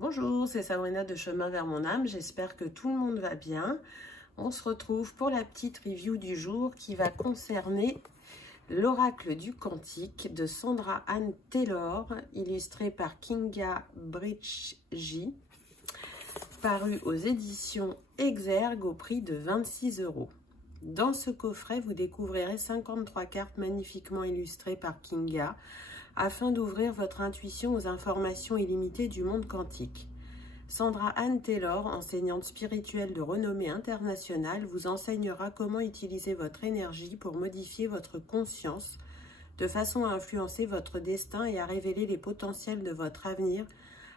Bonjour, c'est Sabrina de Chemin vers mon âme. J'espère que tout le monde va bien. On se retrouve pour la petite review du jour qui va concerner l'oracle du Cantique de Sandra Anne Taylor, illustré par Kinga Bridgey, paru aux éditions Exergue au prix de 26 €. Dans ce coffret, vous découvrirez 53 cartes magnifiquement illustrées par Kinga, afin d'ouvrir votre intuition aux informations illimitées du monde quantique. Sandra Anne Taylor, enseignante spirituelle de renommée internationale, vous enseignera comment utiliser votre énergie pour modifier votre conscience de façon à influencer votre destin et à révéler les potentiels de votre avenir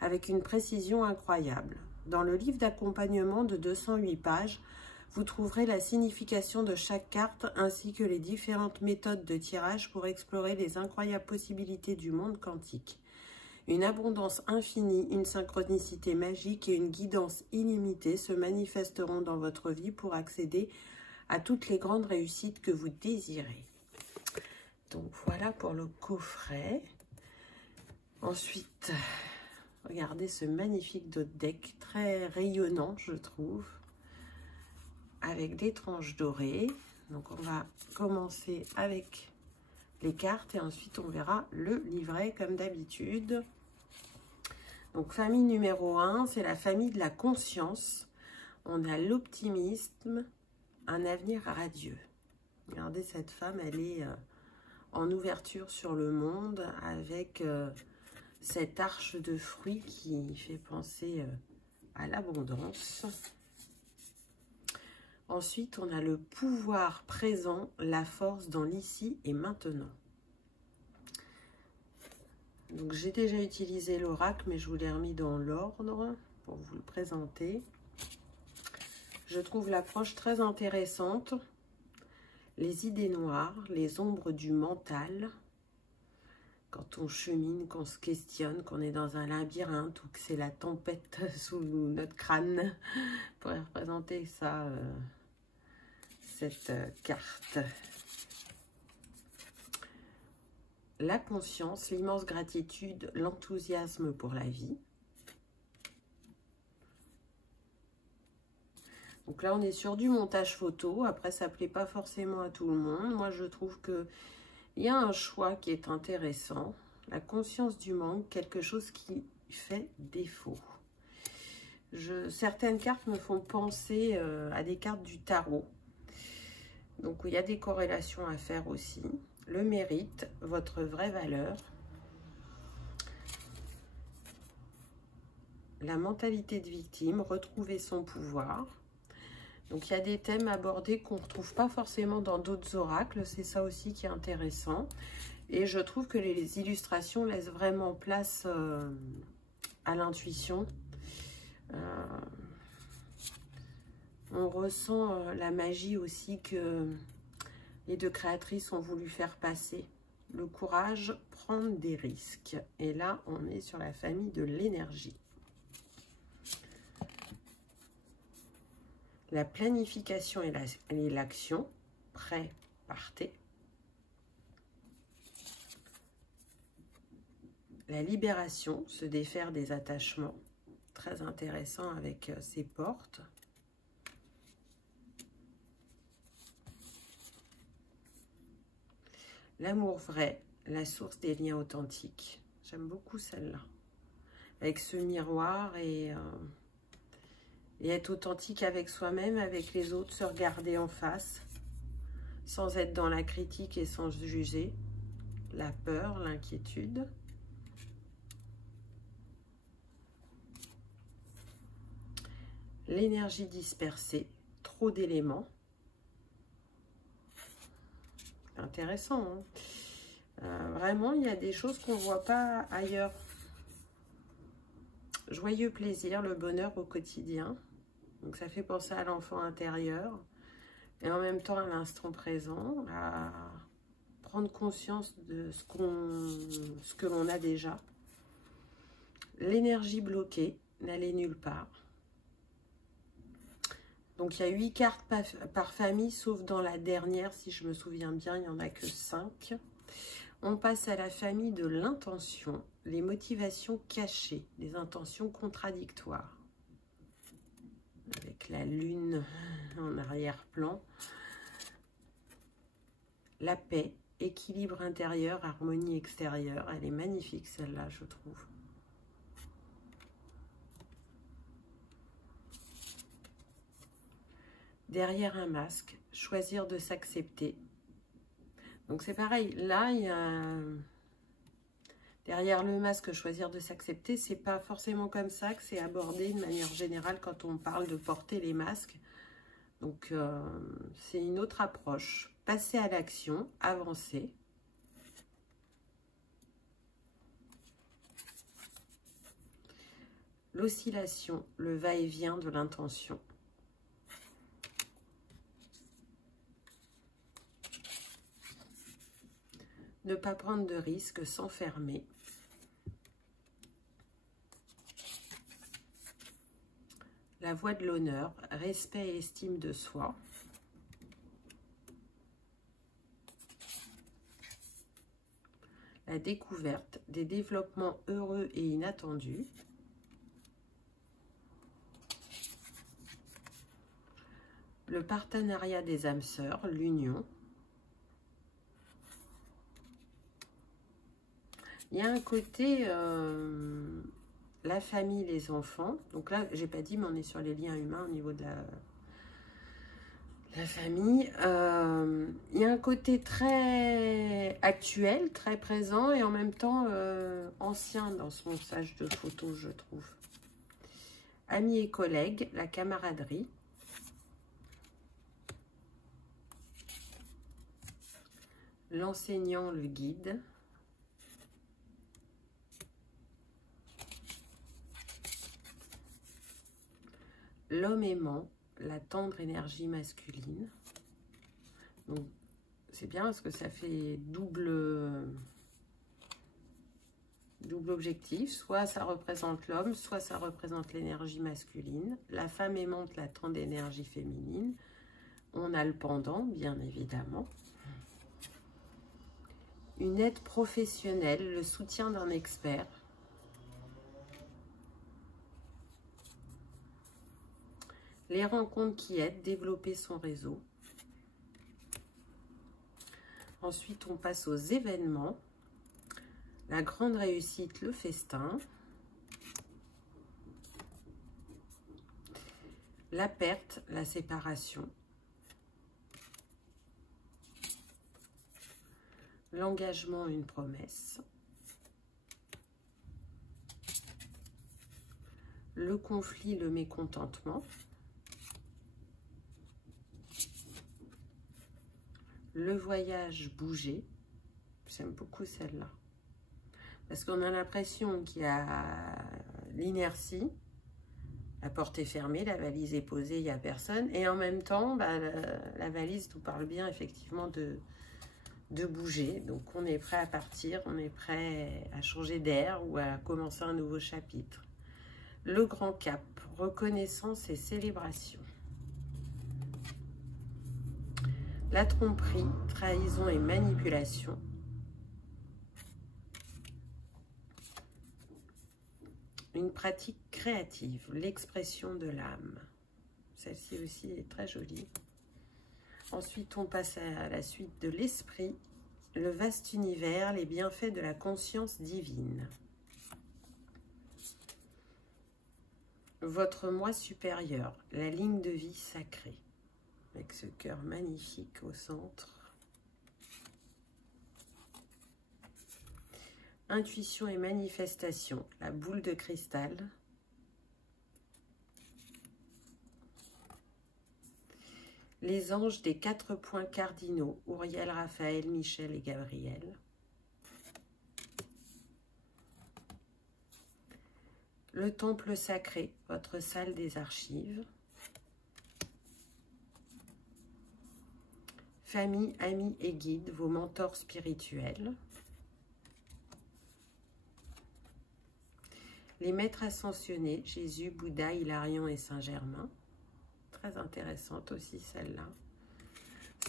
avec une précision incroyable. Dans le livre d'accompagnement de 208 pages, vous trouverez la signification de chaque carte ainsi que les différentes méthodes de tirage pour explorer les incroyables possibilités du monde quantique. Une abondance infinie, une synchronicité magique et une guidance illimitée se manifesteront dans votre vie pour accéder à toutes les grandes réussites que vous désirez. Donc voilà pour le coffret. Ensuite, regardez ce magnifique deck, très rayonnant je trouve, avec des tranches dorées. Donc on va commencer avec les cartes et ensuite on verra le livret comme d'habitude. Donc famille numéro 1, c'est la famille de la conscience. On a l'optimisme, un avenir radieux. Regardez cette femme, elle est en ouverture sur le monde avec cette arche de fruits qui fait penser à l'abondance. Ensuite, on a le pouvoir présent, la force dans l'ici et maintenant. Donc, j'ai déjà utilisé l'oracle, mais je vous l'ai remis dans l'ordre pour vous le présenter. Je trouve l'approche très intéressante. Les idées noires, les ombres du mental. Quand on chemine, qu'on se questionne, qu'on est dans un labyrinthe ou que c'est la tempête sous notre crâne. On pourrait représenter ça, cette carte. La conscience, l'immense gratitude, l'enthousiasme pour la vie. Donc là, on est sur du montage photo. Après, ça ne plaît pas forcément à tout le monde. Moi, je trouve que il y a un choix qui est intéressant. La conscience du manque, quelque chose qui fait défaut. Certaines cartes me font penser à des cartes du tarot. Donc, il y a des corrélations à faire aussi. Le mérite, votre vraie valeur. La mentalité de victime, retrouver son pouvoir. Donc, il y a des thèmes abordés qu'on ne retrouve pas forcément dans d'autres oracles. C'est ça aussi qui est intéressant. Et je trouve que les illustrations laissent vraiment place à l'intuition. On ressent la magie aussi que les deux créatrices ont voulu faire passer. Le courage, prendre des risques. Et là, on est sur la famille de l'énergie. La planification et l'action. Prêt, partez. La libération, se défaire des attachements. Très intéressant avec ces portes. L'amour vrai, la source des liens authentiques. J'aime beaucoup celle-là. Avec ce miroir et être authentique avec soi-même, avec les autres, se regarder en face, sans être dans la critique et sans juger. La peur, l'inquiétude. L'énergie dispersée, trop d'éléments. Intéressant, hein. Vraiment, il y a des choses qu'on ne voit pas ailleurs. Joyeux plaisir, le bonheur au quotidien. Donc ça fait penser à l'enfant intérieur. Et en même temps à l'instant présent, à prendre conscience de ce que l'on a déjà. L'énergie bloquée, n'allez nulle part. Donc, il y a 8 cartes par famille, sauf dans la dernière, si je me souviens bien, il n'y en a que 5. On passe à la famille de l'intention, les motivations cachées, les intentions contradictoires. Avec la lune en arrière-plan. La paix, équilibre intérieur, harmonie extérieure. Elle est magnifique celle-là, je trouve. Derrière un masque, choisir de s'accepter. Donc c'est pareil, là, il y a... Derrière le masque, choisir de s'accepter, c'est pas forcément comme ça que c'est abordé de manière générale quand on parle de porter les masques. Donc c'est une autre approche. Passer à l'action, avancer. L'oscillation, le va-et-vient de l'intention. Ne pas prendre de risques, s'enfermer. La voie de l'honneur, respect et estime de soi. La découverte, des développements heureux et inattendus. Le partenariat des âmes sœurs, l'union. Il y a un côté, la famille, les enfants. Donc là, j'ai pas dit, mais on est sur les liens humains au niveau de la famille. Il y a un côté très actuel, très présent et en même temps ancien dans ce montage de photos, je trouve. Amis et collègues, la camaraderie. L'enseignant, le guide. L'homme aimant, la tendre énergie masculine. Donc, c'est bien parce que ça fait double objectif. Soit ça représente l'homme, soit ça représente l'énergie masculine. La femme aimante, la tendre énergie féminine. On a le pendant, bien évidemment. Une aide professionnelle, le soutien d'un expert. Les rencontres qui aident, développer son réseau. Ensuite, on passe aux événements. La grande réussite, le festin. La perte, la séparation. L'engagement, une promesse. Le conflit, le mécontentement. Le voyage, bouger. J'aime beaucoup celle-là. Parce qu'on a l'impression qu'il y a l'inertie. La porte est fermée, la valise est posée, il n'y a personne. Et en même temps, bah, la valise nous parle bien effectivement de bouger. Donc on est prêt à partir, on est prêt à changer d'air ou à commencer un nouveau chapitre. Le grand cap, reconnaissance et célébration. La tromperie, trahison et manipulation. Une pratique créative, l'expression de l'âme. Celle-ci aussi est très jolie. Ensuite, on passe à la suite de l'esprit, le vaste univers, les bienfaits de la conscience divine. Votre moi supérieur, la ligne de vie sacrée. Avec ce cœur magnifique au centre. Intuition et manifestation, la boule de cristal. Les anges des 4 points cardinaux, Uriel, Raphaël, Michel et Gabriel. Le temple sacré, votre salle des archives. Famille, amis et guides, vos mentors spirituels. Les maîtres ascensionnés, Jésus, Bouddha, Hilarion et Saint-Germain. Très intéressante aussi celle-là.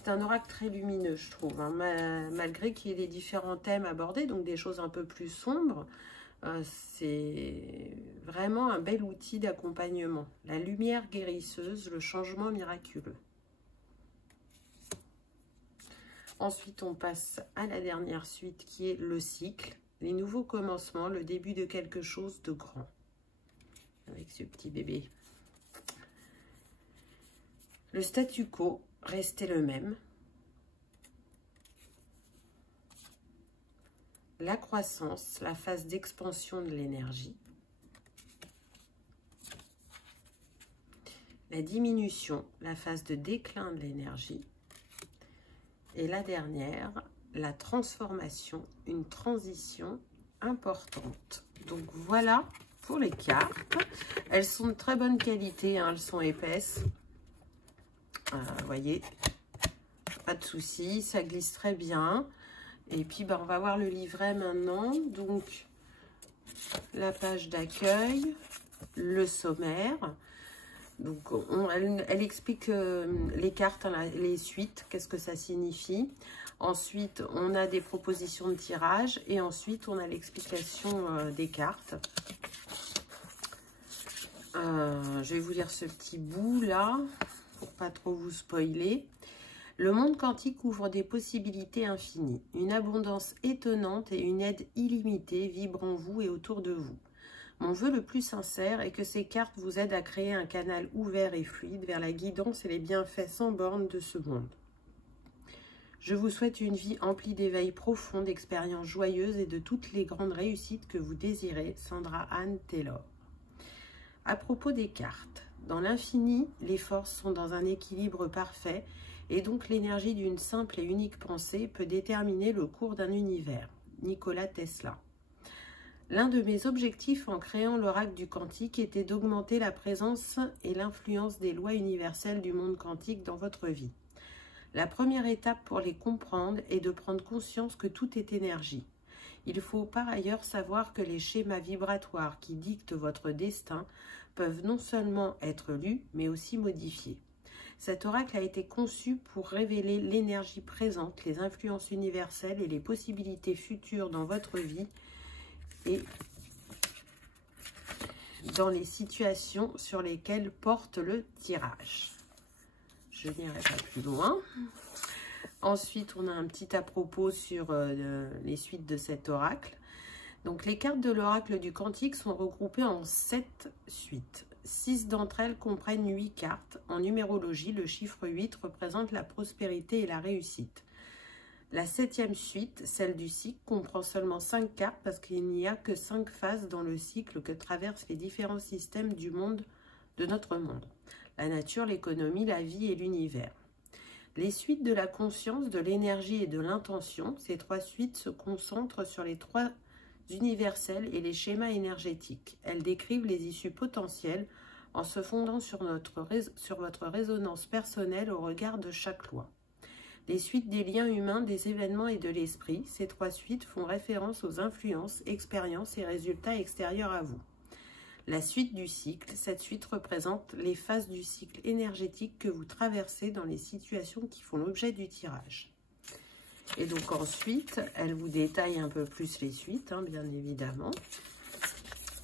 c'est un oracle très lumineux, je trouve, hein, malgré qu'il y ait des différents thèmes abordés, donc des choses un peu plus sombres. C'est vraiment un bel outil d'accompagnement. La lumière guérisseuse, le changement miraculeux. Ensuite, on passe à la dernière suite qui est le cycle, les nouveaux commencements, le début de quelque chose de grand. Avec ce petit bébé. Le statu quo restait le même. La croissance, la phase d'expansion de l'énergie. La diminution, la phase de déclin de l'énergie. Et la dernière, la transformation, une transition importante. Donc voilà pour les cartes. Elles sont de très bonne qualité, hein, elles sont épaisses. Vous voyez, pas de souci, ça glisse très bien. Et puis, on va voir le livret maintenant. Donc, la page d'accueil, le sommaire. Donc, elle explique les cartes, hein, les suites, qu'est-ce que ça signifie. Ensuite, on a des propositions de tirage. Et ensuite, on a l'explication des cartes. Je vais vous lire ce petit bout là, pour pas trop vous spoiler. Le monde quantique ouvre des possibilités infinies, une abondance étonnante et une aide illimitée vibrent en vous et autour de vous. Mon vœu le plus sincère est que ces cartes vous aident à créer un canal ouvert et fluide vers la guidance et les bienfaits sans bornes de ce monde. Je vous souhaite une vie emplie d'éveil profond, d'expériences joyeuses et de toutes les grandes réussites que vous désirez, Sandra Anne Taylor. À propos des cartes, dans l'infini, les forces sont dans un équilibre parfait et donc l'énergie d'une simple et unique pensée peut déterminer le cours d'un univers. Nikola Tesla. L'un de mes objectifs en créant l'oracle du quantique était d'augmenter la présence et l'influence des lois universelles du monde quantique dans votre vie. La première étape pour les comprendre est de prendre conscience que tout est énergie. Il faut par ailleurs savoir que les schémas vibratoires qui dictent votre destin peuvent non seulement être lus, mais aussi modifiés. Cet oracle a été conçu pour révéler l'énergie présente, les influences universelles et les possibilités futures dans votre vie et dans les situations sur lesquelles porte le tirage. Je n'irai pas plus loin. Ensuite, on a un petit à propos sur les suites de cet oracle. Donc, les cartes de l'oracle du quantique sont regroupées en 7 suites. 6 d'entre elles comprennent 8 cartes. En numérologie, le chiffre 8 représente la prospérité et la réussite. La 7e suite, celle du cycle, comprend seulement 5 cartes parce qu'il n'y a que 5 phases dans le cycle que traversent les différents systèmes du monde, de notre monde. La nature, l'économie, la vie et l'univers. Les suites de la conscience, de l'énergie et de l'intention, ces 3 suites se concentrent sur les 3 universels et les schémas énergétiques. Elles décrivent les issues potentielles en se fondant sur votre résonance personnelle au regard de chaque loi. Les suites des liens humains, des événements et de l'esprit, ces 3 suites font référence aux influences, expériences et résultats extérieurs à vous. La suite du cycle, cette suite représente les phases du cycle énergétique que vous traversez dans les situations qui font l'objet du tirage. Et donc ensuite, elle vous détaille un peu plus les suites, hein, bien évidemment.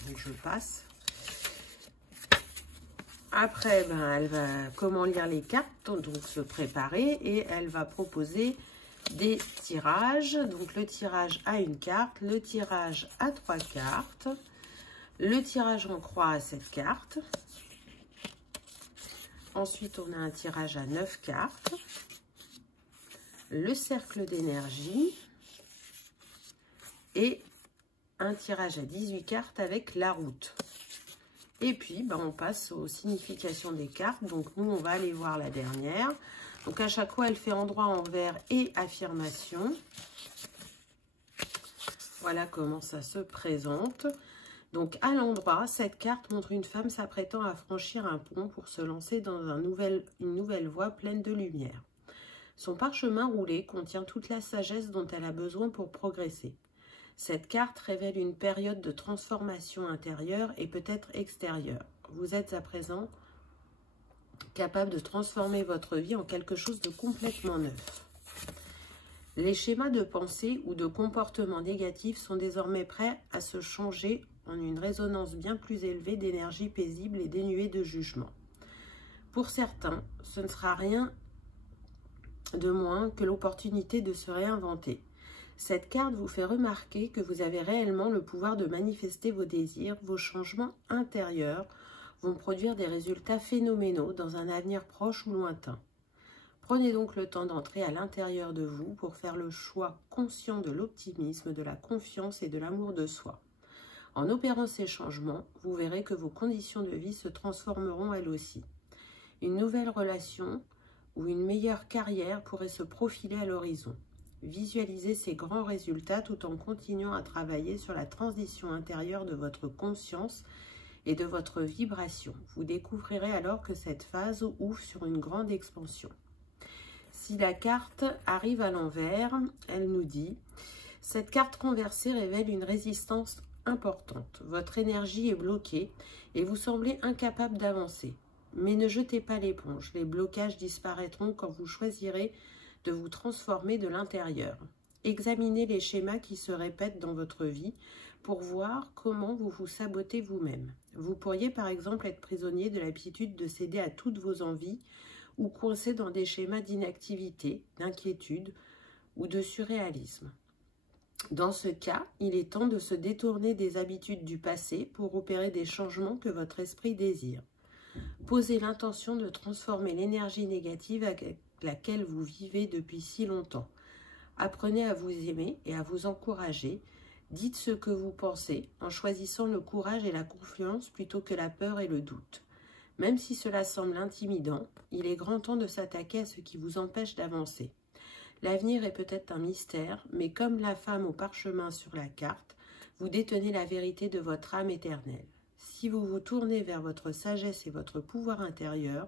Donc je passe. Après, elle va comment lire les cartes, donc se préparer et elle va proposer des tirages. Donc le tirage à 1 carte, le tirage à 3 cartes, le tirage en croix à 7 cartes. Ensuite, on a un tirage à 9 cartes. Le cercle d'énergie et un tirage à 18 cartes avec la route. Et puis, on passe aux significations des cartes. Donc, nous, on va aller voir la dernière. Donc, à chaque fois, elle fait endroit, envers et affirmation. Voilà comment ça se présente. Donc, à l'endroit, cette carte montre une femme s'apprêtant à franchir un pont pour se lancer dans une nouvelle voie pleine de lumière. Son parchemin roulé contient toute la sagesse dont elle a besoin pour progresser. Cette carte révèle une période de transformation intérieure et peut-être extérieure. Vous êtes à présent capable de transformer votre vie en quelque chose de complètement neuf. Les schémas de pensée ou de comportement négatif sont désormais prêts à se changer en une résonance bien plus élevée d'énergie paisible et dénuée de jugement. Pour certains, ce ne sera rien de moins que l'opportunité de se réinventer. Cette carte vous fait remarquer que vous avez réellement le pouvoir de manifester vos désirs. Vos changements intérieurs vont produire des résultats phénoménaux dans un avenir proche ou lointain. Prenez donc le temps d'entrer à l'intérieur de vous pour faire le choix conscient de l'optimisme, de la confiance et de l'amour de soi. En opérant ces changements, vous verrez que vos conditions de vie se transformeront elles aussi. Une nouvelle relation ou une meilleure carrière pourrait se profiler à l'horizon. Visualisez ces grands résultats tout en continuant à travailler sur la transition intérieure de votre conscience et de votre vibration. Vous découvrirez alors que cette phase ouvre sur une grande expansion. Si la carte arrive à l'envers, elle nous dit « Cette carte renversée révèle une résistance importante. Votre énergie est bloquée et vous semblez incapable d'avancer. Mais ne jetez pas l'éponge. Les blocages disparaîtront quand vous choisirez de vous transformer de l'intérieur. Examinez les schémas qui se répètent dans votre vie pour voir comment vous vous sabotez vous-même. Vous pourriez par exemple être prisonnier de l'habitude de céder à toutes vos envies ou coincé dans des schémas d'inactivité, d'inquiétude ou de surréalisme. Dans ce cas, il est temps de se détourner des habitudes du passé pour opérer des changements que votre esprit désire. Posez l'intention de transformer l'énergie négative avec laquelle vous vivez depuis si longtemps. Apprenez à vous aimer et à vous encourager. Dites ce que vous pensez en choisissant le courage et la confiance plutôt que la peur et le doute. Même si cela semble intimidant, il est grand temps de s'attaquer à ce qui vous empêche d'avancer. L'avenir est peut-être un mystère, mais comme la femme au parchemin sur la carte, vous détenez la vérité de votre âme éternelle. Si vous vous tournez vers votre sagesse et votre pouvoir intérieur,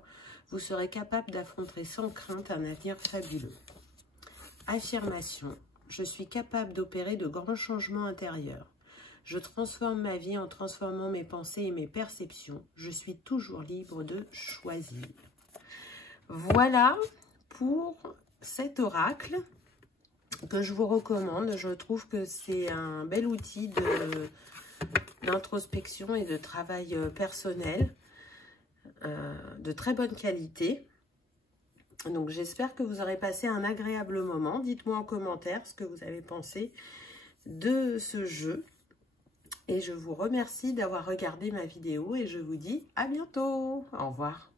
vous serez capable d'affronter sans crainte un avenir fabuleux. Affirmation. Je suis capable d'opérer de grands changements intérieurs. Je transforme ma vie en transformant mes pensées et mes perceptions. Je suis toujours libre de choisir. Voilà pour cet oracle que je vous recommande. Je trouve que c'est un bel outil d'introspection et de travail personnel de très bonne qualité. Donc j'espère que vous aurez passé un agréable moment. Dites-moi en commentaire ce que vous avez pensé de ce jeu. Et je vous remercie d'avoir regardé ma vidéo et je vous dis à bientôt. Au revoir.